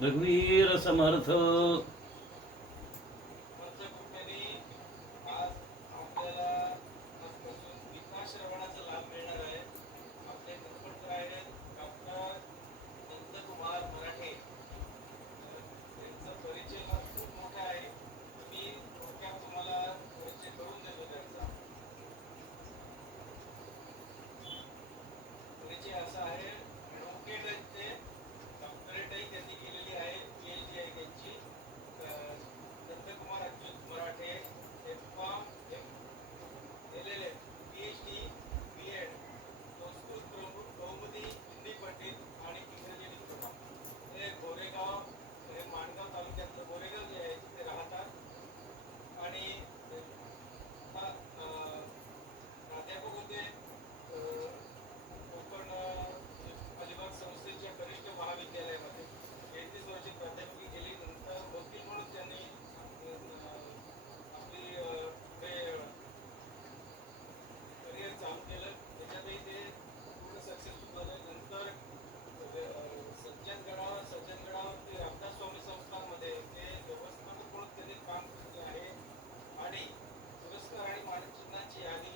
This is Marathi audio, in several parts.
रघुवीर समर्थ. आज आपल्याला आजपासून गीता श्रवणाचा लाभ मिळणार आहे. आपले निष्पन्न आहेत डॉक्टर नंदकुमार मराठे. त्यांचा परिचय हा खूप मोठा आहे. मी थोडक्यात तुम्हाला परिचय करून देतो. त्यांचा परिचय असा आहे, ॲडव्होकेट आहेत ते. डॉक्टरेटही त्यांनी केलेली आहे, PhD आहे त्यांची. नंदकुमार अच्युत मराठे, M.Com, LLM, PhD, B.Ed, Sanskrit प्रमुख, कौमुदी, हिंदी पंडित आणि इंग्रजी डिप्लोमा. हे गोरेगाव, हे माणगाव तालुक्यातलं गोरेगाव जे आहे तिथे राहतात आणि प्राध्यापक होते कोकण अलिबाग संस्थेच्या कनिष्ठ महाविद्यालयामध्ये. 33 वर्षे प्राध्यापकी केली. नंतर वकील म्हणून त्यांनी आपली पुढे करिअर चालू केलं. त्याच्यातही ते पूर्ण सक्सेसफुल झाले. नंतर सज्जनगडावर ते रामदास स्वामी संस्थांमध्ये ते व्यवस्थापक म्हणून त्यांनी काम केले आहे. आणि पुरस्कार आणि मानचिन्हांची यादी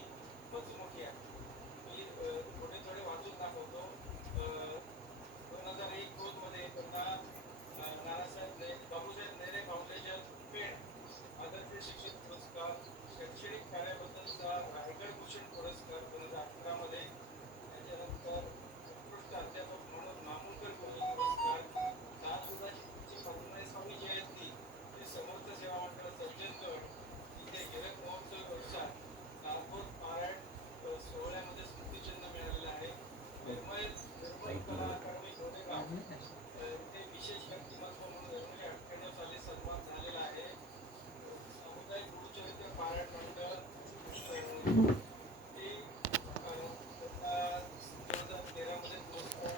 खूपच मोठी आहे. मी थोडे थोडे वाचून दाखवतो. 2001-2 मध्ये त्यांना बाबूसाहेब नेरे फाउंडेशन पेण आदर्श शिक्षक पुरस्कार, शैक्षणिक कार्याबद्दलचा रायगड भूषण पुरस्कार 2011 मध्ये. त्याच्यानंतर उत्कृष्ट अध्यापक म्हणून मामूलकर गुरुजी पुरस्कार, दासबोधाची 15वी जयंती ते समर्थ सेवा मंडळ सज्जनगड इथे गिरक महोत्सव वर्षात दासबोध पारायण सोहळ्यामध्ये स्मृतिचिन्ह मिळालेलं आहे. निर्मय कला अकादमी गोरेगाव ते विशेष व्यक्तिमत्व म्हणून 1998 साली सन्मान झालेला आहे. सामुदायिक गुरुचरित्र पारायण मंडळ ते 2013 मध्ये पुरस्कार.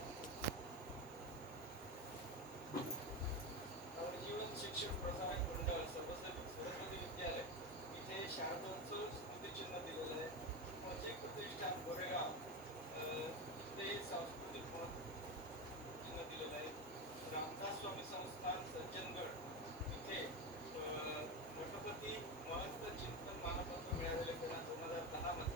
नवजीवन शिक्षण प्रसारक मंडळ सरस्वती विद्यालय इथे शारदोत्सव स्मृतिचिन्ह दिलेलं आहे. प्रोजेक्ट प्रतिष्ठान गोरेगाव ते सांस्कृतिक चिन्ह दिलेलं आहे. रामदास स्वामी संस्थान सज्जनगड इथे नटपती महंत चिंतन मानपत्र मिळालेले त्यांना 2010 मध्ये.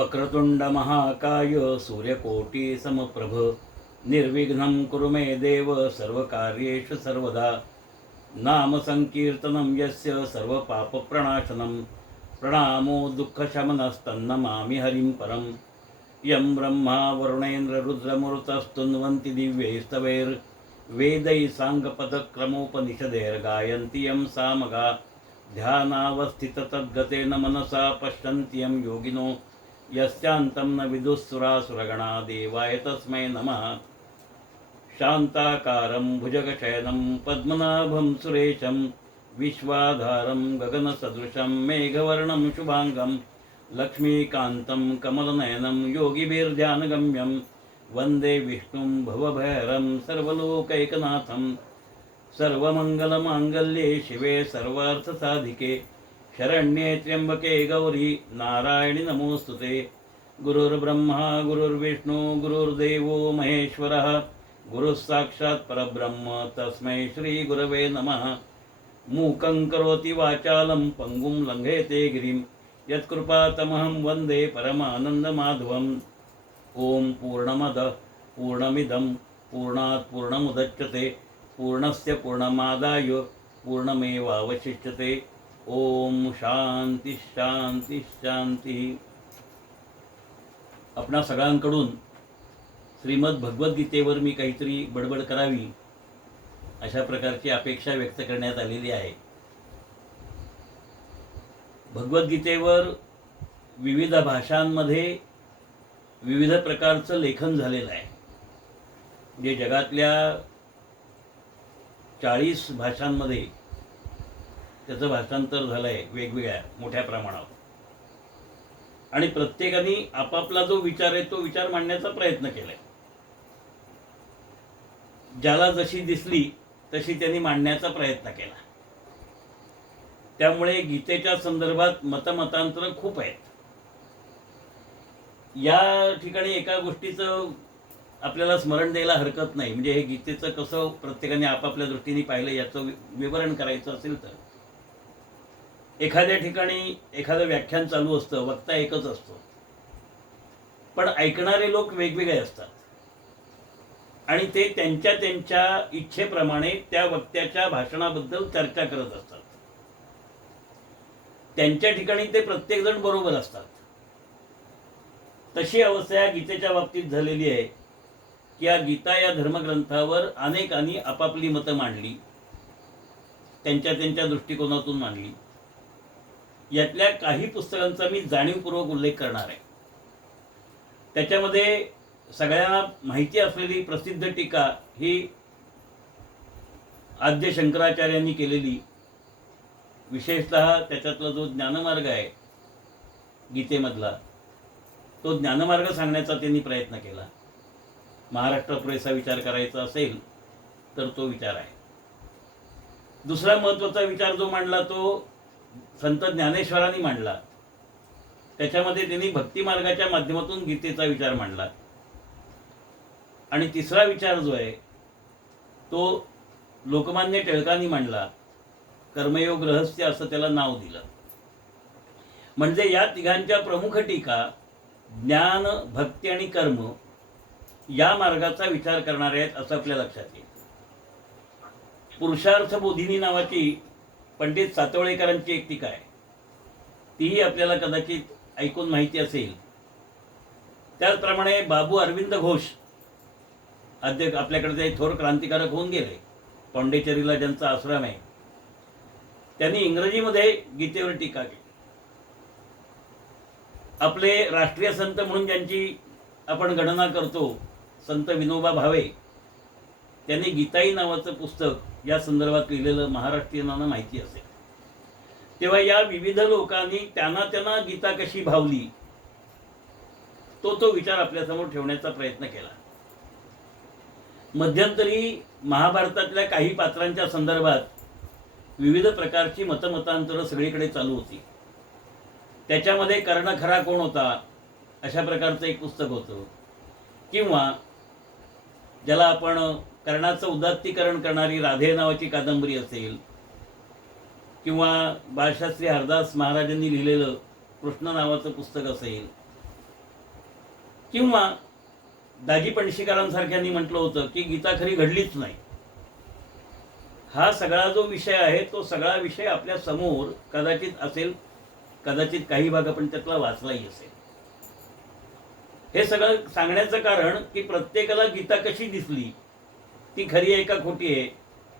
वक्रतुंड महाकाय सूर्यकोटि समप्रभ निर्विघ्नं कुरु मे देव सर्वकार्येषु सर्वदा नाम संकीर्तनं यस्य सर्वपापप्रणाशनं प्रणामो दुःखशमनस्तन्नमामि हरिं परं यं ब्रह्मा वरुणेन्द्ररुद्रमरुतस्तुन्वन्ति दिव्यैस्तवैर्वेदैः साङ्गपदक्रमोपनिषदैर्गायन्ति यं सामगा ध्यानावस्थिततद्गतेन मनसा पश्यन्ति यं योगिनो यस्यान्तं न विदुःसुरासुरगणा देवाय तस्मै नमः। शान्ताकारं भुजगशयनं पद्मनाभं सुरेशं विश्वाधारं गगनसदृशं मेघवर्णं शुभाङ्गं लक्ष्मीकान्तं कमलनयनं योगिभिर्ध्यानगम्यं वन्दे विष्णुं भवभयहरं सर्वलोकैकनाथं सर्वमङ्गलमाङ्गल्ये शिवे सर्वार्थसाधिके शरण्ये त्र्यम्बके गौरी नारायणि नमोऽस्तुते। गुरुर्ब्रह्मा गुरुर्विष्णु गुरुर्देवो महेश्वरः गुरुः साक्षात् परब्रह्म तस्मै श्रीगुरवे नमः। मूकं करोति वाचालं पङ्गुं लङ्घयते गिरिं यत्कृपातमहं वन्दे परमानन्दमाधवम्। ॐ पूर्णमद पूर्णमिदं पूर्णात् पूर्णमुदच्यते पूर्णस्य पूर्णमादाय पूर्णमेवावशिष्यते। ओम शांती शांती शांती। आपणा सगळ्यांकडून श्रीमद भगवद्गीतेवर मी काहीतरी बडबड करावी अशा प्रकारची अपेक्षा व्यक्त करण्यात आलेली आहे। भगवद्गीतेवर विविध भाषांमध्ये विविध प्रकारचं लेखन झालेलं आहे। जे जगातल्या 40 भाषांमध्ये त्याचं भाषांतर झालं आहे वेगवेगळ्या मोठ्या प्रमाणावर, आणि प्रत्येकाने आपापला जो विचार आहे तो विचार मांडण्याचा प्रयत्न केलाय। ज्याला जशी दिसली तशी त्यांनी मांडण्याचा प्रयत्न केला। त्यामुळे गीतेच्या संदर्भात मतमतांतर खूप आहेत। या ठिकाणी एका गोष्टीचं आपल्याला स्मरण द्यायला हरकत नाही, म्हणजे हे गीतेचं कसं प्रत्येकाने आपापल्या दृष्टीने पाहिलं याचं विवरण करायचं असेल तर एखाद्या ठिकाणी एखादं व्याख्यान चालू असतं, वक्ता एकच असतो, पण ऐकणारे लोक वेगवेगळे असतात आणि ते त्यांच्या त्यांच्या इच्छेप्रमाणे त्या वक्त्याच्या भाषणाबद्दल चर्चा करत असतात। त्यांच्या ठिकाणी ते प्रत्येकजण बरोबर असतात। तशी अवस्था या गीतेच्या बाबतीत झालेली आहे की या गीता या धर्मग्रंथावर अनेकांनी आपापली मतं मांडली, त्यांच्या त्यांच्या दृष्टिकोनातून मांडली। यातल्या काही पुस्तकांचा मी जाणीवपूर्वक उल्लेख करणार आहे। त्याच्यामध्ये सगळ्यांना माहिती असलेली प्रसिद्ध टीका ही आद्य शंकराचार्यांनी केलेली, विशेषतः त्याच्यातला जो ज्ञानमार्ग आहे गीतेमधला, तो ज्ञानमार्ग सांगण्याचा त्यांनी प्रयत्न केला। महाराष्ट्रापुरेसा विचार करायचा असेल तर तो विचार आहे। दुसरा महत्त्वाचा विचार जो मांडला तो संत ज्ञानेश्वरांनी मांडला। त्याच्यामध्ये त्यांनी भक्ती मार्गाच्या माध्यमातून गीतेचा विचार मांडला। आणि तिसरा विचार जो आहे तो लोकमान्य टिळकांनी मांडला, कर्मयोग रहस्य असं त्याला नाव दिलं। म्हणजे या तिघांच्या प्रमुख टीका ज्ञान, भक्ती आणि कर्म या मार्गाचा विचार करणारे आहेत असं आपल्या लक्षात येईल। पुरुषार्थ बोधिनी नावाची पंडित सातवळेकरांची एक टीका आहे, तीही आपल्याला कदाचित ऐकून माहिती असेल। त्याचप्रमाणे बाबू अरविंद घोष अध्यक्ष आपल्याकडे थोर क्रांतिकारक होऊन गेले, पॉंडेचेरीला ज्यांचा आश्रम आहे, त्यांनी इंग्रजीमध्ये गीतेवर टीका केली। आपले राष्ट्रीय संत म्हणून ज्यांची आपण गणना करतो संत विनोबा भावे, त्यांनी गीताई नावाचं पुस्तक या संदर्भात लिहिलेलं महाराष्ट्रीयांना माहिती असेल। तेव्हा या विविध लोकांनी त्यांना गीता कशी भावली तो विचार आपल्यासमोर ठेवण्याचा प्रयत्न केला। मध्यंतरी महाभारतातल्या काही पात्रांच्या संदर्भात विविध प्रकारची मतमतांतरं सगळीकडे चालू होती। त्याच्यामध्ये कर्ण खरा कोण होता अशा प्रकारचं एक पुस्तक होतं, किंवा ज्याला आपण कर्णाचं उदात्तीकरण करणारी राधे नावाची कादंबरी असेल, किंवा बाळशास्त्री हरदास महाराजांनी लिहिलेलं कृष्ण नावाचं पुस्तक असेल, किंवा दाजी पणशीकरांसारख्यांनी म्हटलं होतं की गीता खरी घडलीच नाही. हा सगळा जो विषय आहे तो सगळा विषय आपल्या समोर कदाचित असेल, कदाचित काही भाग आपण त्यातला वाचलाही असेल. हे सगळं सांगण्याचं कारण की प्रत्येकाला गीता कशी दिसली, ती खरी आहे का खोटी आहे,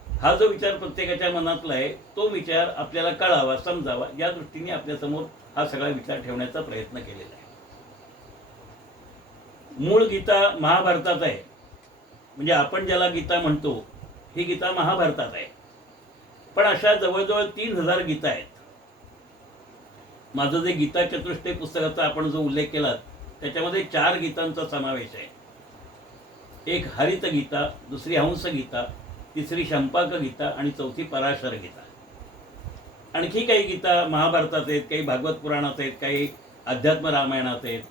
हा जो विचार प्रत्येकाच्या मनातला आहे तो विचार आपल्याला कळावा, समजावा, या दृष्टीने आपल्यासमोर हा सगळा विचार ठेवण्याचा प्रयत्न केलेला आहे. मूळ गीता महाभारतात आहे. म्हणजे आपण ज्याला गीता म्हणतो ही गीता महाभारतात आहे. पण अशा जवळजवळ 3000 गीता आहेत. माझं जे गीता चतुष्टय पुस्तकाचा आपण जो उल्लेख केला त्याच्यामध्ये 4 गीतांचा समावेश आहे. एक हरित गीता, दुसरी हंस गीता, तिसरी शंपाक गीता आणि चौथी पराशर गीता. आणखी काही गीता महाभारतात आहेत, काही भागवत पुराणात आहेत, काही अध्यात्म रामायणात आहेत.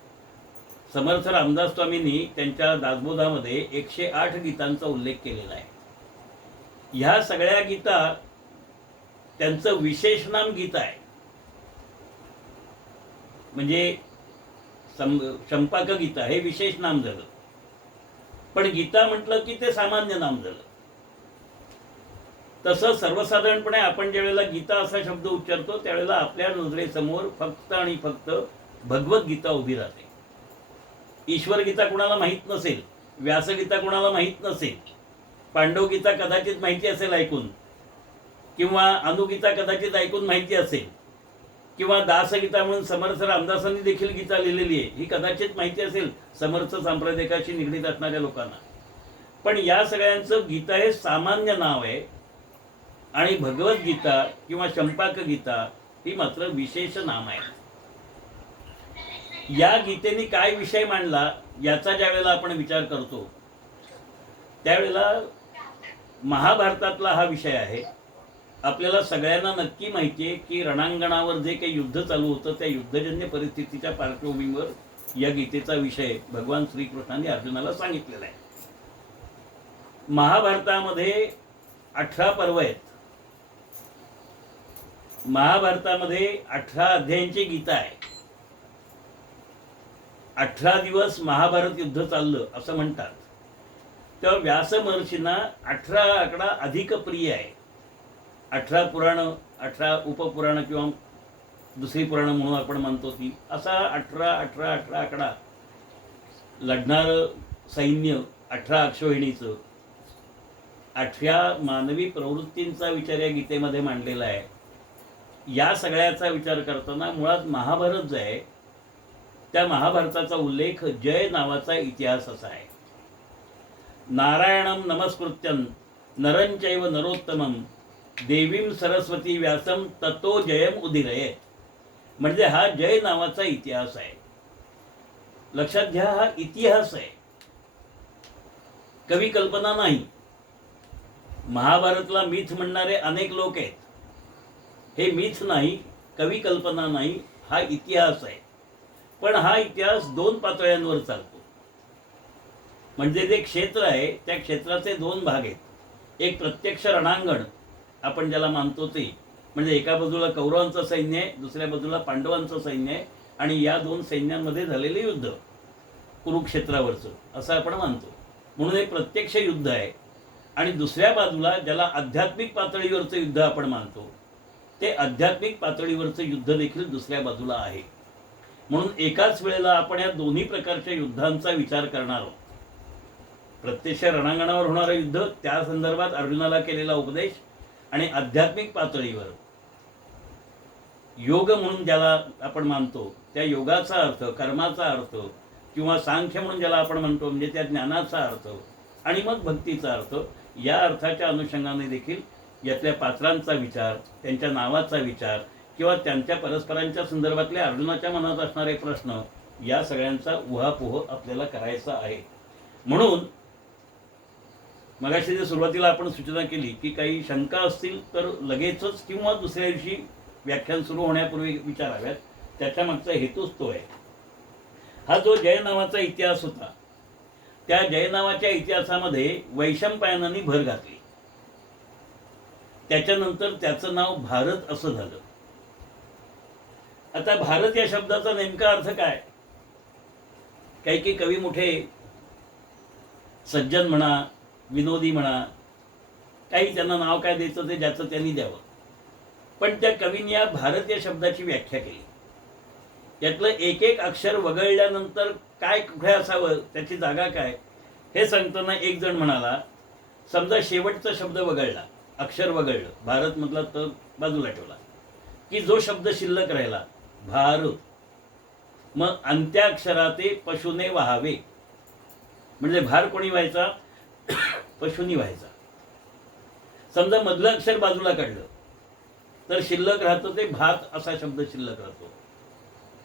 समर्थ रामदास स्वामींनी त्यांच्या दासबोधामध्ये 108 गीतांचा उल्लेख केलेला आहे. ह्या सगळ्या गीता त्यांचं विशेष नाम गीता आहे. म्हणजे शंपाक गीता हे विशेष नाम झालं, पण गीता म्हटलं की ते सामान्य नाम झालं. तसं सर्वसाधारणपणे आपण ज्या वेळेला गीता असा शब्द उच्चारतो त्यावेळेला आपल्या नजरेसमोर फक्त आणि फक्त भगवद्गीता उभी राहते. ईश्वर गीता कुणाला माहीत नसेल, व्यासगीता कुणाला माहीत नसेल, पांडवगीता कदाचित माहिती असेल ऐकून, किंवा अनुगीता कदाचित ऐकून माहिती असेल, किंवा दासगीता म्हणून समर्थ रामदासांनी देखील गीता लिहिलेली आहे ही कदाचित माहिती असेल समर्थ सांप्रदायिकाशी निगडीत असणाऱ्या लोकांना. पण या सगळ्यांचं गीता हे सामान्य नाव आहे आणि भगवद्गीता किंवा शंपाक गीता ही मात्र विशेष नाम आहे. या गीतेने काय विषय मांडला याचा ज्या वेळेला आपण विचार करतो त्यावेळेला महाभारतातला हा विषय आहे. आपल्याला सगळ्यांना नक्की माहिती आहे की रणांगणावर जे काही युद्ध चालू होतं त्या युद्धजन्य परिस्थितीच्या पार्श्वभूमीवर या गीतेचा विषय भगवान श्रीकृष्णांनी अर्जुनाला सांगितलेला आहे. महाभारतामध्ये 18 पर्व आहेत. महाभारतामध्ये 18 अध्यायांची गीता आहे. 18 दिवस महाभारत युद्ध चाललं असं म्हणतात. तेव्हा व्यास महर्षींना 18 आकडा अधिक प्रिय आहे. 18 पुराण, 18 उपपुराण किंवा दुसरी पुराण म्हणून आपण मानतो ती, असा 18 आकडा लढणारं सैन्य, 18 अक्षोहिणीचं, 18 मानवी प्रवृत्तींचा विचार या गीतेमध्ये मांडलेला आहे. या सगळ्याचा विचार करताना मुळात महाभारत जे आहे त्या महाभारताचा उल्लेख जय नावाचा इतिहास असा आहे. नारायणं नमस्कृत्यं नरंचैव नरोत्तमं देवीं सरस्वती व्यासं ततो जयम उदीरयेत. म्हणजे हा जय नावाचा इतिहास आहे. लक्षात घ्या, हा इतिहास आहे, कवी कल्पना नाही. महाभारतला मिथ म्हणणारे अनेक लोक आहेत. हे मिथ नाही, कवी कल्पना नाही, हा इतिहास आहे. पण हा इतिहास 2 पातळ्यांवर चालतो. म्हणजे जे क्षेत्र आहे त्या क्षेत्राचे 2 भाग आहेत. एक प्रत्यक्ष रणांगण आपण ज्याला मानतो ते, म्हणजे एका बाजूला कौरवांचं सैन्य आहे, दुसऱ्या बाजूला पांडवांचं सैन्य आहे आणि या 2 सैन्यांमध्ये झालेले युद्ध कुरुक्षेत्रावरचं असं आपण मानतो. म्हणून हे प्रत्यक्ष युद्ध आहे. आणि दुसऱ्या बाजूला ज्याला आध्यात्मिक पातळीवरचं युद्ध आपण मानतो ते आध्यात्मिक पातळीवरचं युद्ध देखील दुसऱ्या बाजूला आहे. म्हणून एकाच वेळेला आपण या दोन्ही प्रकारच्या युद्धांचा विचार करणार आहोत. प्रत्यक्ष रणांगणावर होणारं युद्ध, त्या संदर्भात अर्जुनाला केलेला उपदेश, आणि आध्यात्मिक पातळीवर योग म्हणून ज्याला आपण मानतो त्या योगाचा अर्थ, कर्माचा अर्थ, किंवा सांख्य म्हणून ज्याला आपण म्हणतो म्हणजे त्या ज्ञानाचा अर्थ, आणि मग भक्तीचा अर्थ, या अर्थाच्या अनुषंगाने देखील यातल्या पात्रांचा विचार, त्यांच्या नावाचा विचार, किंवा त्यांच्या परस्परांच्या संदर्भातले अर्जुनाच्या मनात असणारे प्रश्न, या सगळ्यांचा उहापोह आपल्याला करायचा आहे. म्हणून मगाशी जे सुरुवातीला आपण सूचना केली की काही शंका असतील तर लगेचच किंवा दुसऱ्या दिवशी व्याख्यान सुरू होण्यापूर्वी विचाराव्यात. त्याच्या मागचा हेतूच तो आहे. हा जो जय नावाचा इतिहास होता त्या जय नावाच्या इतिहासामध्ये वैशंपायनांनी भर घातली. त्याच्यानंतर त्याचं नाव भारत असं झालं. आता भारत या शब्दाचा नेमका अर्थ काय? काही काही कवी मोठे सज्जन म्हणा, विनोदी म्हणा, काही त्यांना नाव काय द्यायचं ते ज्याचं त्यांनी द्यावं. पण त्या कवींनी या भारत या शब्दाची व्याख्या केली. यातलं एक एक अक्षर वगळल्यानंतर काय कुठे असावं, त्याची जागा काय, हे सांगताना एक जण म्हणाला, समजा शेवटचा शब्द वगळला, अक्षर वगळलं, भारत मधला तर बाजूला ठेवला, की जो शब्द शिल्लक राहिला भारत, मग अंत्याक्षराते पशुने व्हावे, म्हणजे भार कोणी व्हायचा, पशुनी व्हायचा. समजा मधलं अक्षर बाजूला काढलं तर शिल्लक राहतं ते भात असा शब्द शिल्लक राहतो.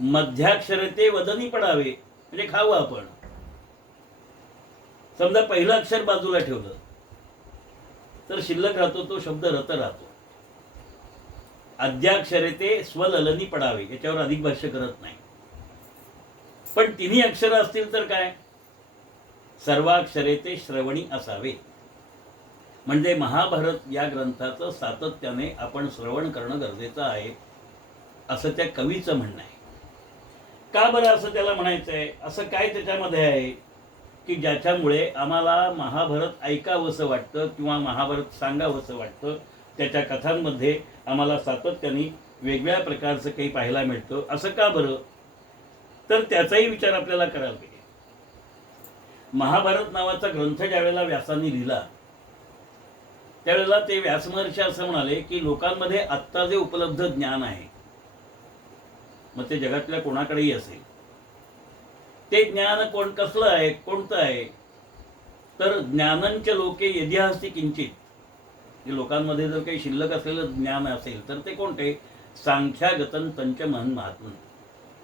मध्याक्षर ते वदनी पडावे, म्हणजे खावं आपण. समजा पहिलं अक्षर बाजूला ठेवलं तर शिल्लक राहतो तो शब्द रत राहतो. अद्याक्षरे ते स्वललनी पडावे, याच्यावर अधिक भाष्य करत नाही. पण तिन्ही अक्षर असतील तर काय, सर्वाक्षरे ते श्रवणी असावे, म्हणजे महाभारत या ग्रंथाचं सातत्याने आपण श्रवण करणं गरजेचं आहे, असं त्या कवीचं म्हणणं आहे. का बरं असं त्याला म्हणायचं आहे? असं काय त्याच्यामध्ये आहे की ज्याच्यामुळे आम्हाला महाभारत ऐकावंसं वाटतं किंवा महाभारत सांगावंसं वाटतं. त्याच्या कथांमध्ये आम्हाला सातत्याने वेगवेगळ्या प्रकारचं काही पाहायला मिळतं. असं का बरं? तर त्याचाही विचार आपल्याला करायला पाहिजे. महाभारत नावाचा ग्रंथ ज्यावेळेला व्यासांनी लिहिला त्यावेळेला ते व्यासमहर्षी असं म्हणाले की लोकांमध्ये आत्ता जे उपलब्ध ज्ञान आहे, मग ते जगातल्या कोणाकडेही असेल, ते ज्ञान कसलं आहे, कोणतं आहे? तर ज्ञानंच लोके यदिहास्ति किंचित, लोकांमध्ये जर काही शिल्लक असलेलं ज्ञान असेल तर ते कोणते? सांख्यागतं तंच महन महात्मन,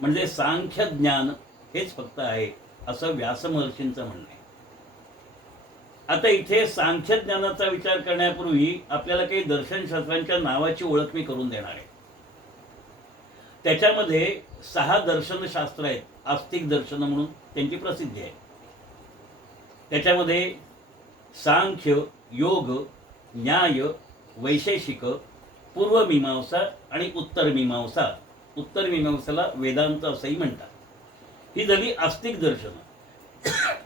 म्हणजे सांख्य ज्ञान हेच फक्त आहे, असं व्यासमहर्षींचं म्हणणं आहे. आता इथे सांख्य ज्ञानाचा विचार करण्यापूर्वी आपल्याला काही दर्शनशास्त्रांच्या नावाची ओळख मी करून देणार आहे. त्याच्यामध्ये 6 दर्शनशास्त्र आहेत, आस्तिक दर्शन म्हणून त्यांची प्रसिद्धी आहे. त्याच्यामध्ये सांख्य, योग, न्याय, वैशेषिक, पूर्वमीमांसा आणि उत्तरमीमांसा. उत्तरमीमांसाला वेदांत असंही म्हणतात. ही झाली आस्तिक दर्शनं.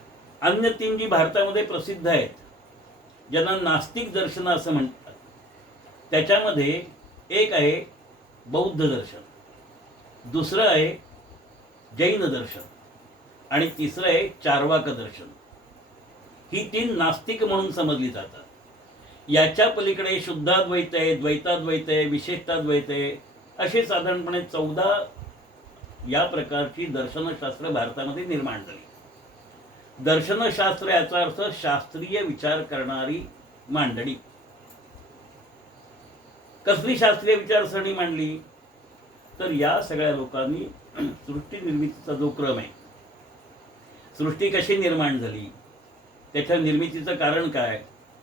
अन्य 3 जी भारतामध्ये प्रसिद्ध आहेत, ज्यांना नास्तिक दर्शन असं म्हणतात, त्याच्यामध्ये एक आहे बौद्ध दर्शन, दुसरं आहे जैन दर्शन आणि तिसरं आहे चार्वाक दर्शन. ही 3 नास्तिक म्हणून समजली जातात. याच्या पलीकडे शुद्धाद्वैत आहे, द्वैताद्वैत आहे, विशेषताद्वैत आहे, असे साधारणपणे 14 या प्रकारची दर्शनशास्त्र भारतामध्ये निर्माण झाली. दर्शनशास्त्र याचा अर्थ शास्त्रीय विचार करणारी मांडणी. कसली शास्त्रीय विचारसरणी मांडली? तर या सगळ्या लोकांनी सृष्टी निर्मितीचा जो क्रम आहे, सृष्टी कशी निर्माण झाली, त्याच्या निर्मितीचं कारण काय,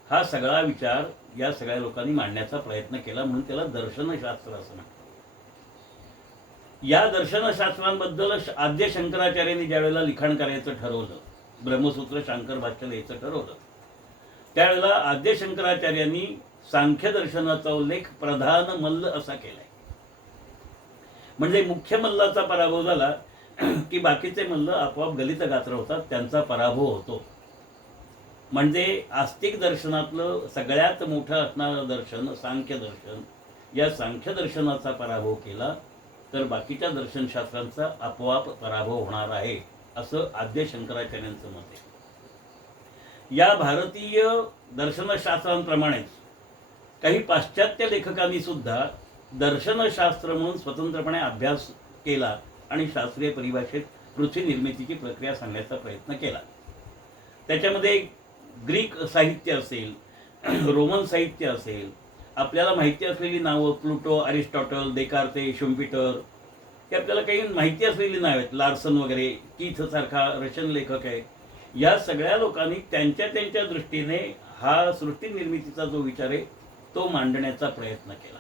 हा सगळा विचार या सगळ्या लोकांनी मांडण्याचा प्रयत्न केला, म्हणून त्याला दर्शनशास्त्र असं म्हणतात. या दर्शनशास्त्रांबद्दल आद्य शंकराचार्यांनी ज्यावेळेला लिखाण करायचं ठरवलं, ब्रह्मसूत्र शांकर भाष्य लिहायचं ठरवलं, त्यावेळेला आद्य शंकराचार्यांनी सांख्य दर्शनाचा उल्लेख प्रधान मल्ल असा केलाय. म्हणजे मुख्य मल्लाचा पराभव झाला की बाकीचे मल्ल आपोआप गलित गात्र होतात, त्यांचा पराभव होतो. म्हणजे आस्तिक दर्शनातलं सगळ्यात मोठं असणारं दर्शन सांख्य दर्शन, या सांख्य दर्शनाचा पराभव केला तर बाकीच्या दर्शनशास्त्रांचा आपोआप पराभव होणार आहे, असं आद्य शंकराचार्यांचं मत आहे. या भारतीय दर्शनशास्त्रांप्रमाणेच काही पाश्चात्य लेखकांनी सुद्धा दर्शनशास्त्र म्हणून स्वतंत्रपणे अभ्यास केला आणि शास्त्रीय परिभाषेत पृथ्वी निर्मितीची प्रक्रिया सांगण्याचा प्रयत्न केला. त्याच्यामध्ये ग्रीक साहित्य असेल, रोमन साहित्य असेल, आपल्याला माहिती असलेली नावं प्लुटो, अरिस्टॉटल, देकार्ते, शुम्पिटर, हे आपल्याला काही माहिती असलेली नावं आहेत, लार्सन वगैरे, कीथ सारखा रशियन लेखक आहे. या सगळ्या लोकांनी त्यांच्या त्यांच्या दृष्टीने हा सृष्टी निर्मितीचा जो विचार आहे तो मांडण्याचा प्रयत्न केला.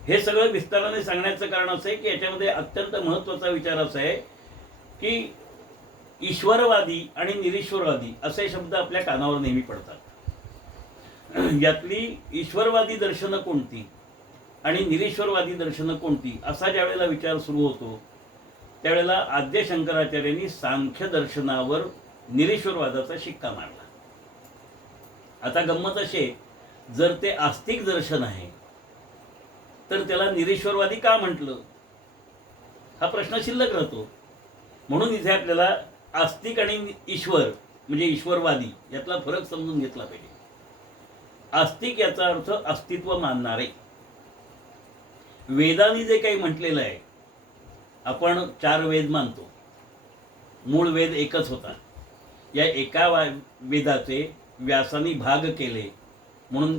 हे सगळं विस्ताराने सांगण्याचं कारण असं आहे की याच्यामध्ये अत्यंत महत्त्वाचा विचार असा आहे की ईश्वरवादी आणि निरीश्वरवादी असे शब्द आपल्या कानावर नेहमी पडतात. यातली ईश्वरवादी दर्शनं कोणती आणि निरीश्वरवादी दर्शनं कोणती, असा ज्यावेळेला विचार सुरू होतो त्यावेळेला आद्य शंकराचार्यांनी सांख्य दर्शनावर निरीश्वरवादाचा शिक्का मारला. आता गंमत अशी आहे, जर ते आस्तिक दर्शन आहे तर त्याला निरीश्वरवादी का म्हटलं, हा प्रश्न शिल्लक राहतो. म्हणून इथे आपल्याला आस्तिक आणि ईश्वर म्हणजे ईश्वरवादी यातला फरक समजून घेतला पाहिजे. आस्तिक याचा अर्थ अस्तित्व मानणारे. वेदांनी जे काही म्हटलेलं आहे, आपण 4 वेद मानतो, मूळ वेद एकच होता. या एका वेदाचे व्यासानी भाग केले म्हणून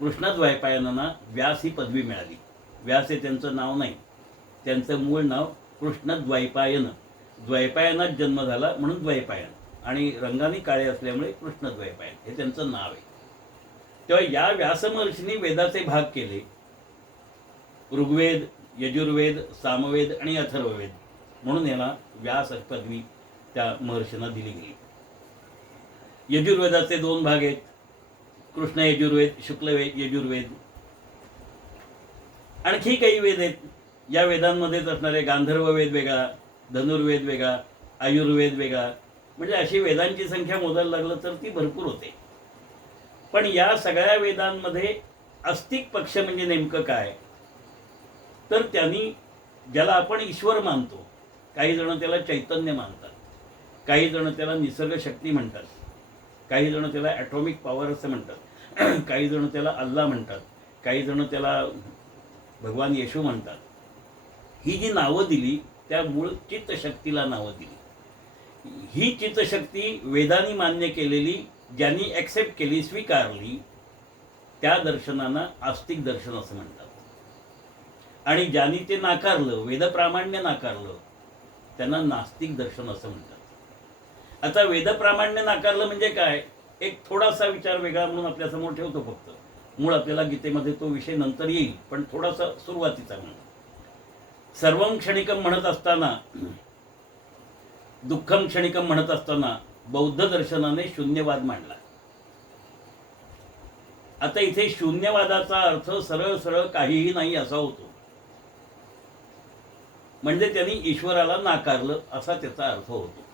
कृष्णद्वैपायनांना व्यास ही पदवी मिळाली. व्यास हे त्यांचं नाव नाही, त्यांचं मूळ नाव कृष्णद्वैपायन. द्वैपायनात जन्म झाला म्हणून द्वैपायन, आणि रंगाने काळे असल्यामुळे कृष्णद्वैपायन हे त्यांचं नाव आहे. तेव्हा या व्यासमहर्षींनी वेदाचे भाग केले, ऋग्वेद, यजुर्वेद, सामवेद आणि अथर्ववेद, म्हणून याला व्यास पदवी त्या महर्षींना दिली गेली. यजुर्वेदाचे 2 भाग आहेत, कृष्ण यजुर्वेद, शुक्ल यजुर्वेद. आणखी काही वेद आहेत. या वेदांमध्येच असणारे गांधर्व वेद वेगळा, धनुर्वेद वेगळा, आयुर्वेद वेगळा, म्हणजे अशी वेदांची संख्या मोजायला लागलं तर ती भरपूर होते. पण या सगळ्या वेदांमध्ये आस्तिक पक्ष म्हणजे नेमकं काय, तर त्यांनी ज्याला आपण ईश्वर मानतो, काही जण त्याला चैतन्य मानतात, काही जण त्याला निसर्ग शक्ती म्हणतात, काही जण त्याला ॲटॉमिक पॉवर असं म्हणतात, काही जण त्याला अल्ला म्हणतात, काही जण त्याला भगवान येशू म्हणतात. ही जी नावं दिली त्या मूळ चित्तशक्तीला नावं दिली. ही चित्तशक्ती वेदांनी मान्य केलेली, ज्यांनी ॲक्सेप्ट केली, स्वीकारली, त्या दर्शनांना आस्तिक दर्शन असं म्हणतात. आणि ज्यांनी ते नाकारलं, वेदप्रामाण्य नाकारलं, त्यांना नास्तिक दर्शन असं म्हणतात. आता वेदप्रामाण्य नाकारलं म्हणजे काय, एक थोडासा विचार वेगळा म्हणून आपल्यासमोर ठेवतो फक्त. मूळ आपल्याला गीतेमध्ये तो विषय नंतर येईल, पण थोडासा सुरुवातीचा म्हणून. सर्वम क्षणिकम म्हणत असताना, दुःखम क्षणिकम म्हणत असताना बौद्ध दर्शनाने शून्यवाद मांडला. आता इथे शून्यवादाचा अर्थ सरळ सरळ काहीही नाही असा होतो, म्हणजे त्यांनी ईश्वराला नाकारलं असा त्याचा अर्थ होतो.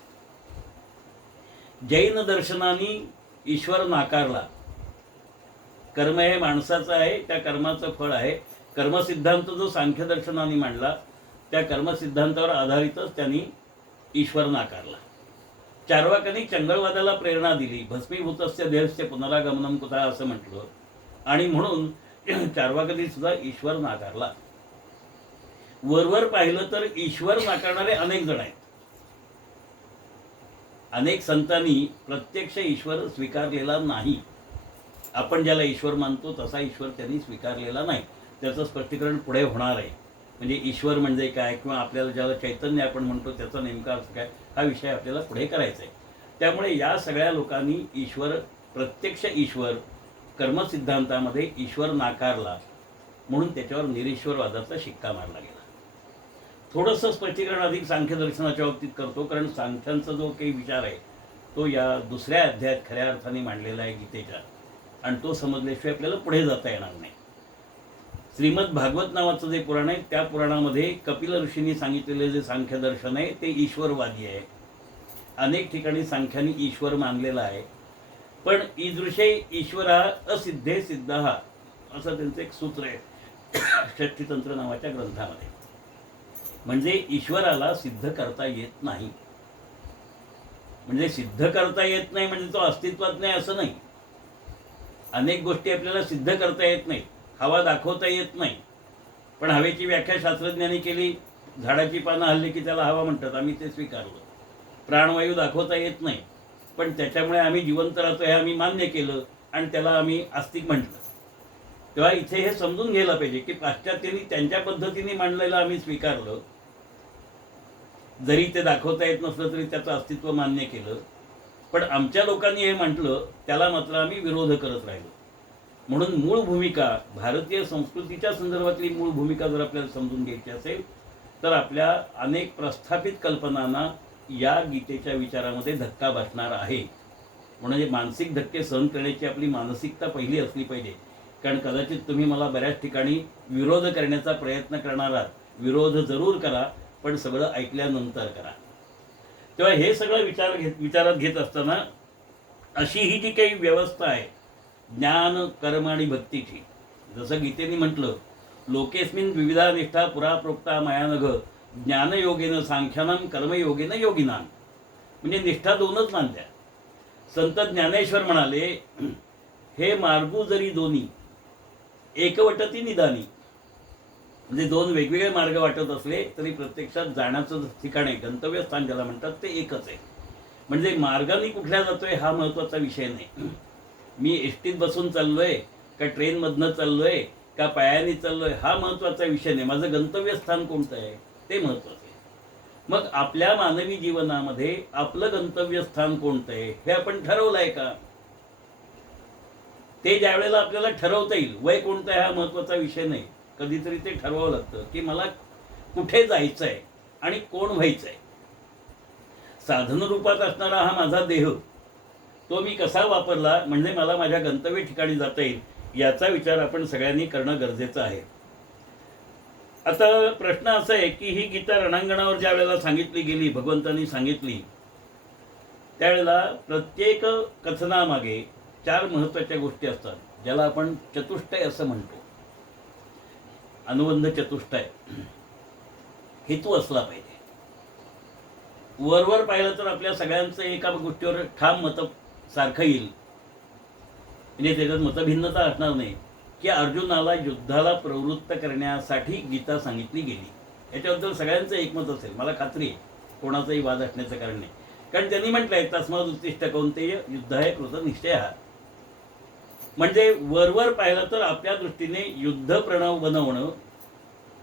जैन दर्शनाने ईश्वर नाकारला. कर्म हे माणसाचं आहे, त्या कर्माचं फळ आहे. कर्मसिद्धांत जो सांख्य दर्शनाने मांडला, त्या कर्मसिद्धांतावर आधारितच त्यांनी ईश्वर नाकारला. चार्वाकांनी चंगळवादाला प्रेरणा दिली, भस्मीभूतस्य देहस्य पुनरागमनम कुतः असं म्हटलं, आणि म्हणून चार्वाकांनी सुद्धा ईश्वर नाकारला. वरवर पाहिलं तर ईश्वर नाकारणारे अनेक जण आहेत. अनेक संतांनी प्रत्यक्ष ईश्वर स्वीकारलेला नाही. आपण ज्याला ईश्वर मानतो तसा ईश्वर त्यांनी स्वीकारलेला नाही. त्याचं स्पष्टीकरण पुढे होणार आहे. म्हणजे ईश्वर म्हणजे काय, किंवा आपल्याला ज्याला चैतन्य आपण म्हणतो त्याचा नेमका अर्थ काय, हा विषय आपल्याला पुढे करायचा आहे. त्यामुळे या सगळ्या लोकांनी ईश्वर, प्रत्यक्ष ईश्वर, कर्मसिद्धांतामध्ये ईश्वर नाकारला, म्हणून त्याच्यावर निरीश्वरवादाचा शिक्का मारला गेला. थोडंसं स्पष्टीकरण अधिक सांख्यदर्शनाच्या बाबतीत करतो, कारण सांख्यांचा जो काही विचार आहे तो या 2ऱ्या अध्यायात खऱ्या अर्थाने मांडलेला आहे गीतेच्या, आणि तो समजल्याशिवाय आपल्याला पुढे जाता येणार नाही. श्रीमद भागवत नावाचं जे पुराण आहे, त्या पुराणामध्ये कपिल ऋषींनी सांगितलेले जे सांख्यदर्शन आहे ते ईश्वरवादी आहे. अनेक ठिकाणी सांख्यांनी ईश्वर मानलेला आहे, पण ईदृशे ईश्वरा असिद्धे सिद्ध असं त्यांचं एक सूत्र आहे षष्ठीतंत्र नावाच्या ग्रंथामध्ये. म्हणजे ईश्वराला सिद्ध करता येत नाही. म्हणजे सिद्ध करता येत नाही म्हणजे तो अस्तित्वात नाही असं नाही. अनेक गोष्टी आपल्याला सिद्ध करता येत नाही. हवा दाखवता येत नाही, पण हवेची व्याख्या शास्त्रज्ञांनी केली. झाडाची पानं हल्ली की त्याला हवा म्हणतात, आम्ही ते स्वीकारलं. प्राणवायू दाखवता येत नाही, पण त्याच्यामुळे आम्ही जिवंत राहतो हे आम्ही मान्य केलं, आणि त्याला आम्ही आस्तिक म्हटलं. तेव्हा इथे हे समजून घ्यायला पाहिजे की पाश्चात्यांनी त्यांच्या पद्धतीने मांडलेलं आम्ही स्वीकारलं, जरी ते दाखवता येत नसलं तरी त्याचं अस्तित्व मान्य केलं. पण आमच्या लोकांनी हे म्हटलं त्याला मात्र आम्ही विरोध करत राहिलो. म्हणून मूळ भूमिका, भारतीय संस्कृतीच्या संदर्भातली मूळ भूमिका जर आपल्याला समजून घ्यायची असेल तर आपल्या अनेक प्रस्थापित कल्पनांना या गीतेच्या विचारामध्ये धक्का बसणार आहे. म्हणजे मानसिक धक्के सहन करण्याची आपली मानसिकता पहिली असली पाहिजे. कारण कदाचित तुम्ही मला बऱ्याच ठिकाणी विरोध करण्याचा प्रयत्न करणार आहात. विरोध जरूर करा, पण सगळं ऐकल्यानंतर करा. तेव्हा हे सगळं विचारात घेत असताना अशी ही जी काही व्यवस्था आहे ज्ञान कर्म आणि भक्तीची, जसं गीतेने म्हटलं, लोकेस्मिन विविधा निष्ठा पुरा प्रोक्ता मयानघ ज्ञानयोगेन सांख्यानाम कर्मयोगेन योगिनाम. म्हणजे निष्ठा दोनच मानल्या. संत ज्ञानेश्वर म्हणाले, हे मार्गू जरी दोन्ही एकवटती निदानी. म्हणजे दोन वेगवेगळे मार्ग वाटत असले तरी प्रत्यक्षात जाण्याचं ठिकाण आहे, गंतव्यस्थान ज्याला म्हणतात, ते एकच आहे. म्हणजे मार्गाने कुठल्या जातोय हा महत्त्वाचा विषय नाही. मी एसटीत बसून चाललोय का ट्रेनमधनं चाललोय का पायाने चाललोय हा महत्त्वाचा विषय नाही. माझं गंतव्यस्थान कोणतं आहे ते महत्त्वाचं आहे. मग आपल्या मानवी जीवनामध्ये आपलं गंतव्यस्थान कोणतं आहे हे आपण ठरवलं आहे का? ते ज्या वेळेला आपल्याला ठरवता येईल, वय कोणतं आहे हा महत्त्वाचा विषय नाही. कधीतरी ते ठरवावं लागतं की मला कुठे जायचं आहे आणि कोण व्हायचं आहे. साधन रूपात असणारा हा माझा देह, तो मी कसा वापरला म्हणजे मला माझ्या गंतव्य ठिकाणी जाता येईल, याचा विचार आपण सगळ्यांनी करणं गरजेचं आहे. आता प्रश्न असा आहे की ही गीता रणांगणावर ज्या वेळेला सांगितली गेली, भगवंतांनी सांगितली, त्यावेळेला प्रत्येक कथनामागे 4 महत्त्वाच्या गोष्टी असतात, ज्याला आपण चतुष्टय असं म्हणतो. अनुबंध चतुष्टय. हेतू असला पाहिजे. वरवर पाहिलं तर आपल्या सगळ्यांचं एका गोष्टीवर ठाम मत सारखं येईल, म्हणजे त्याच्यात मतभिन्नता असणार नाही की अर्जुनाला युद्धाला प्रवृत्त करण्यासाठी गीता सांगितली गेली. याच्याबद्दल सगळ्यांचं एकमत असेल, मला खात्री आहे. कोणाचाही वाद असण्याचं कारण नाही. कारण त्यांनी म्हटलंय तस्माद उत्तिष्ठ कौंतेय युद्धाय कृत निश्चय. म्हणजे वरवर पाहिलं तर आपल्या दृष्टीने युद्ध प्रणव बनवणं,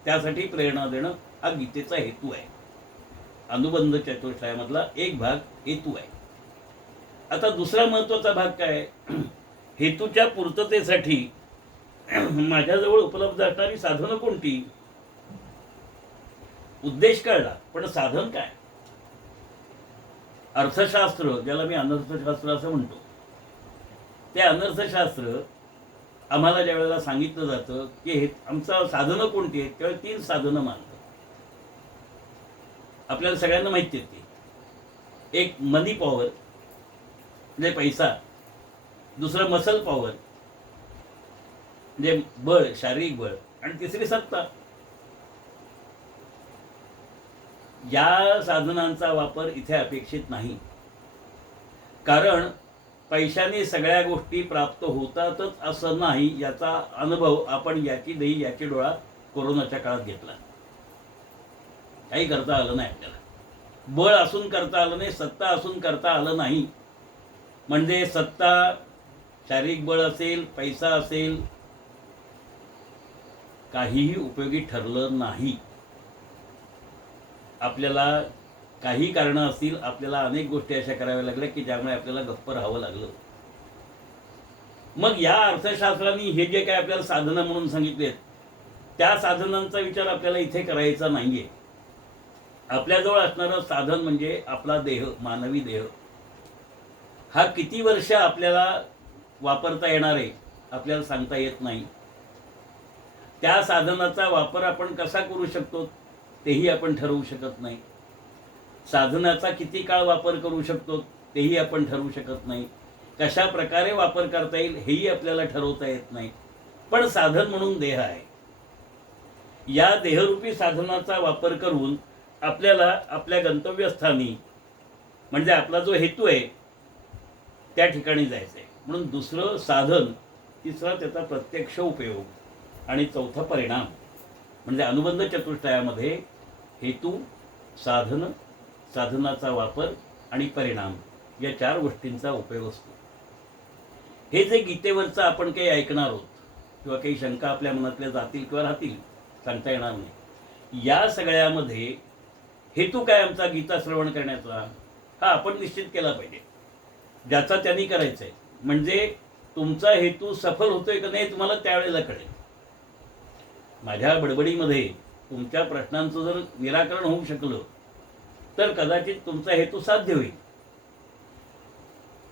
त्यासाठी प्रेरणा देणं हा गीतेचा हेतू आहे. अनुबंध चतुष्टयामधला एक भाग हेतू आहे. आता दुसरा महत्त्वाचा भाग काय आहे? हेतूच्या पूर्ततेसाठी माझ्याजवळ उपलब्ध असणारी साधनं कोणती? उद्देश कळला, पण साधन काय? अर्थशास्त्र, ज्याला मी अनर्थशास्त्र असं म्हणतो, ते अनर्थशास्त्र आम्हाला ज्या वेळेला सांगितलं जातं की हे आमचं साधनं कोणती आहेत, त्यावेळेला 3 साधनं मानतात. आपल्याला सगळ्यांना माहिती आहे ती. एक मनी पॉवर म्हणजे पैसा, दुसरं मसल पॉवर म्हणजे बळ, शारीरिक बळ, आणि तिसरी सत्ता. या साधनांचा वापर इथे अपेक्षित नाही, कारण पैशाने सगळ्या गोष्टी प्राप्त होतातच असं नाही. याचा अनुभव आपण याची दही याची डोळा कोरोनाच्या काळात घेतला. काही करता आलं नाही आपल्याला. बळ असून करता आलं नाही, सत्ता असून करता आलं नाही. म्हणजे सत्ता, शारीरिक बळ असेल, पैसा असेल, काहीही उपयोगी ठरलं नाही. आपल्याला काही कारणं असतील, आपल्याला अनेक गोष्टी अशा कराव्या लागल्या की ज्यामुळे आपल्याला गप्प राहावं लागलं. मग या अर्थशास्त्राने हे जे काय आपल्याला साधनं म्हणून सांगितलेत, त्या साधनांचा विचार आपल्याला इथे करायचा नाहीये. आपल्याजवळ असणारं साधन म्हणजे आपला देह, मानवी देह. हा किती वर्ष आपल्याला वापरता येणार आहे आपल्याला सांगता येत नाही. त्या साधनाचा वापर आपण कसा करू शकतो तेही आपण ठरवू शकत नाही. साधनाचा किती काळ वापर करू शकतो तेही आपण ठरवू शकत नाही. कशा प्रकारे वापर करता येईल हेही आपल्याला ठरवता येत नाही. पण साधन म्हणून देह आहे. या देहरूपी साधनाचा वापर करून आपल्याला आपल्या गंतव्यस्थानी म्हणजे आपला जो हेतू आहे त्या ठिकाणी जायचं आहे. म्हणून दुसरं साधन, तिसरा त्याचा प्रत्यक्ष उपयोग, आणि चौथा परिणाम. म्हणजे अनुबंध चतुष्टयामध्ये हेतू, साधन, साधनाचा वापर आणि परिणाम या 4 गोष्टींचा उपयोग असतो. हे जे गीतेवरचं आपण काही ऐकणार आहोत किंवा काही शंका आपल्या मनातल्या जातील किंवा राहतील, सांगता येणार नाही. या सगळ्यामध्ये हेतू काय आमचा गीता श्रवण करण्याचा हा आपण निश्चित केला पाहिजे, ज्याचा त्यांनी करायचा आहे. म्हणजे तुमचा हेतू सफल होतोय का नाही तुम्हाला त्यावेळेला कळेल. माझ्या बडबडीमध्ये तुमच्या प्रश्नांचं जर निराकरण होऊ शकलं तर कदाचित तुमचा हेतू साध्य होईल.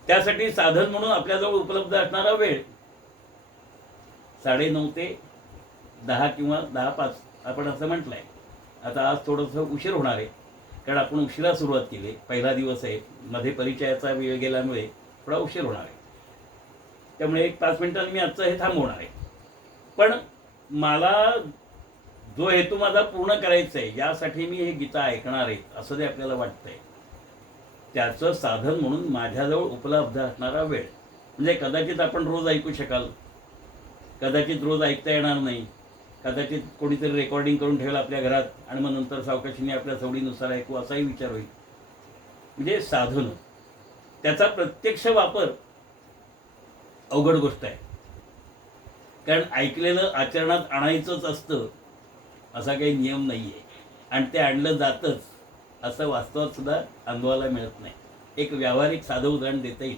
त्यासाठी साधन म्हणून आपल्याजवळ उपलब्ध असणारा वेळ 9:30 ते 10 किंवा 10:05 आपण असं म्हटलंय. आता आज थोडंसं उशीर होणार आहे, कारण आपण उशिरा सुरुवात केली. पहिला दिवस आहे, मध्ये परिचयाचा वेळ गेल्यामुळे थोडा उशीर होणार आहे. त्यामुळे एक 5 मिनिटांनी मी आजचं हे थांबवणार आहे. पण मला जो हेतू माझा पूर्ण करायचा आहे, यासाठी मी हे गीता ऐकणार आहे असं ते आपल्याला वाटतंय, त्याचं साधन म्हणून माझ्याजवळ उपलब्ध असणारा वेळ. म्हणजे कदाचित आपण रोज ऐकू शकाल, कदाचित रोज ऐकता येणार नाही, कदाचित कोणीतरी रेकॉर्डिंग करून ठेवलं आपल्या घरात आणि मग नंतर सावकाशीने आपल्या सवडीनुसार ऐकू असाही विचार होईल. म्हणजे साधन, त्याचा प्रत्यक्ष वापर अवघड गोष्ट आहे. कारण ऐकलेलं आचरणात आणायचंच असतं असा काही नियम नाही आहे, आणि ते आणलं जातंच असं वास्तवात सुद्धा अनुभवायला मिळत नाही. एक व्यावहारिक साधं उदाहरण देता येईल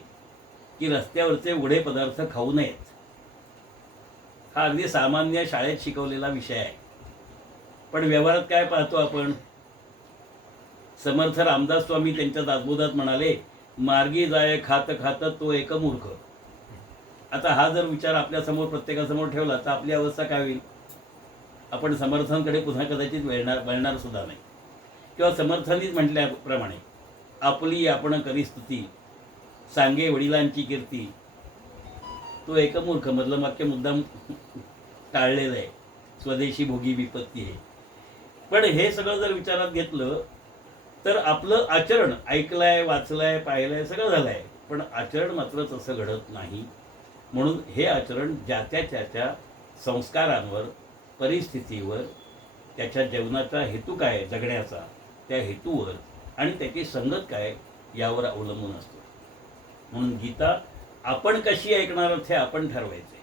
की रस्त्यावरचे वडे पदार्थ खाऊ नयेत. हा अगदी सामान्य शाळेत शिकवलेला विषय आहे. पण व्यवहारात काय पाहतो आपण? समर्थ रामदास स्वामी त्यांच्या दासबोधात म्हणाले, मार्गी जाय खात खात तो एक मूर्ख. आता हा जर विचार आपल्यासमोर प्रत्येकासमोर ठेवला तर आपली अवस्था काय होईल? आपण समर्थांकडे पुन्हा कदाचित वळणार सुद्धा नाही. किंवा समर्थांनीच म्हटल्याप्रमाणे, आपली आपण करी स्तुती, सांगे वडिलांची कीर्ती, तो एक मूर्ख मधलं वाक्य मुद्दाम टाळलेलं आहे. स्वदेशी भोगी विपत्ती आहे. पण हे सगळं जर विचारात घेतलं तर आपलं आचरण, ऐकलंय, वाचलंय, पाहिलंय, सगळं झालंय, पण आचरण मात्र तसं घडत नाही. म्हणून हे आचरण त्याच्या संस्कारांवर, परिस्थितीवर, त्याच्या जीवनाचा हेतू काय जगण्याचा, त्या हेतूवर आणि त्याची संगत काय यावर अवलंबून असतो. म्हणून गीता आपण कशी ऐकणार आहोत हे आपण ठरवायचे.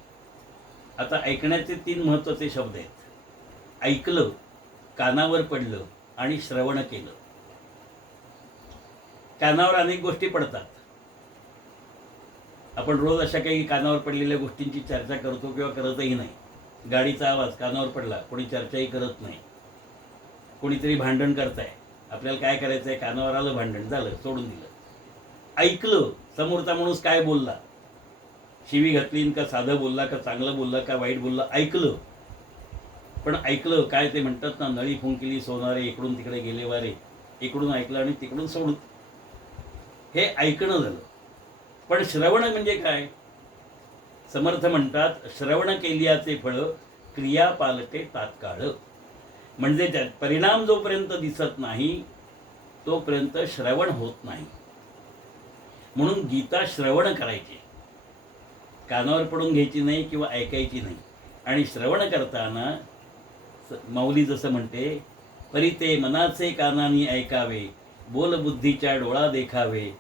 आता ऐकण्याचे 3 महत्त्वाचे शब्द आहेत: ऐकलं, कानावर पडलं आणि श्रवण केलं. कानावर अनेक गोष्टी पडतात. आपण रोज अशा काही कानावर पडलेल्या गोष्टींची चर्चा करतो किंवा करतही नाही. गाडीचा आवाज कानावर पडला, कोणी चर्चाही करत नाही. कोणीतरी भांडण करताय, आपल्याला काय करायचं आहे? कानावर आलं भांडण, झालं, सोडून दिलं. ऐकलं, समोरचा माणूस काय बोलला, शिवी घातली का साधं बोलला का चांगलं बोलला का वाईट बोलला, ऐकलं. पण ऐकलं काय ते म्हणतात ना, नळी फुंकिली सोनारे, इकडून तिकडे गेले वारे. इकडून ऐकलं आणि तिकडून सोडून, हे ऐकणं झालं. पण श्रवण म्हणजे काय? समर्थ म्हणतात, श्रवण केल्याचे फळ क्रिया पालटे तात्काळ. म्हणजे त्यात परिणाम जोपर्यंत दिसत नाही तोपर्यंत श्रवण होत नाही. म्हणून गीता श्रवण करायची, कानावर पडून घ्यायची नाही किंवा ऐकायची नाही. आणि श्रवण करताना माऊली जसं म्हणते, परिते मनाचे कानानी ऐकावे, बोल बुद्धीच्या डोळा देखावे,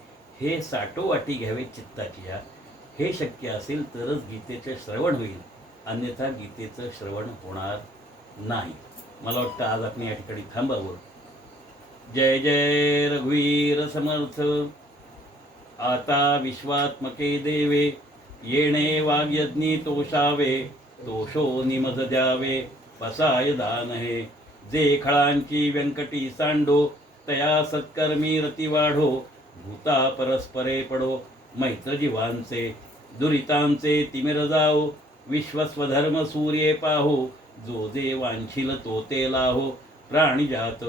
हे साठोवाटी घ्यावे चित्ताची. हे शक्य असेल तरच गीतेचे श्रवण होईल, अन्यथा गीतेचं श्रवण होणार नाही. मला वाटतं आज आपण या ठिकाणी थांबावं. जय जय रघुवीर समर्थ. आता विश्वात्मके देवे, येणे वाग्यज्ञी तोषावे, तोषो निमज द्यावे, पसाय दान हे. जे खळांची व्यंकटी सांडो, तया सत्कर्मी रती वाढो, भूता परस्परे पडो, मैत्र जीवांचे दुरितांचे तिमिर जाओ, विश्वस्वधर्म सूर्ये पाहो, जो जे वांछिल तो ते लाहो. प्राणिजात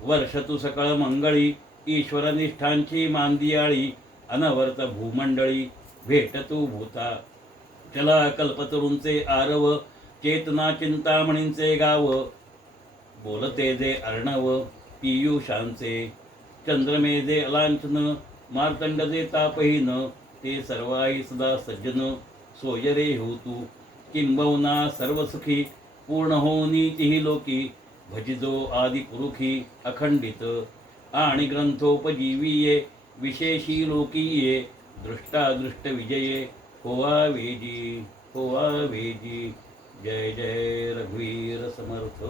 वर्षतु सकळ मंगळी, ईश्वरनिष्ठांची मांदियाळी, अनवर्त भूमंडळी, भेटतू भूता चला कल्पतरूंचे आरव, चेतना चिंतामणींचे गाव, बोलते जे अर्णव पीयूषांचे. चंद्रमेजे अलांछन, मार्तंड जे तापहीन, ते सर्वाई सदा सज्जन, सोयरे होतू. किंबहुना सर्वसुखी, पूर्ण होनी तिही लोकी, भजिजो आदि पुरुखी अखंडित. आणि ग्रंथोपजीवीये, विशेषी लोकीये, दृष्टादृष्ट विजये, होवा वेजी होवा वेजी. जय जय रघुवीर समर्थ.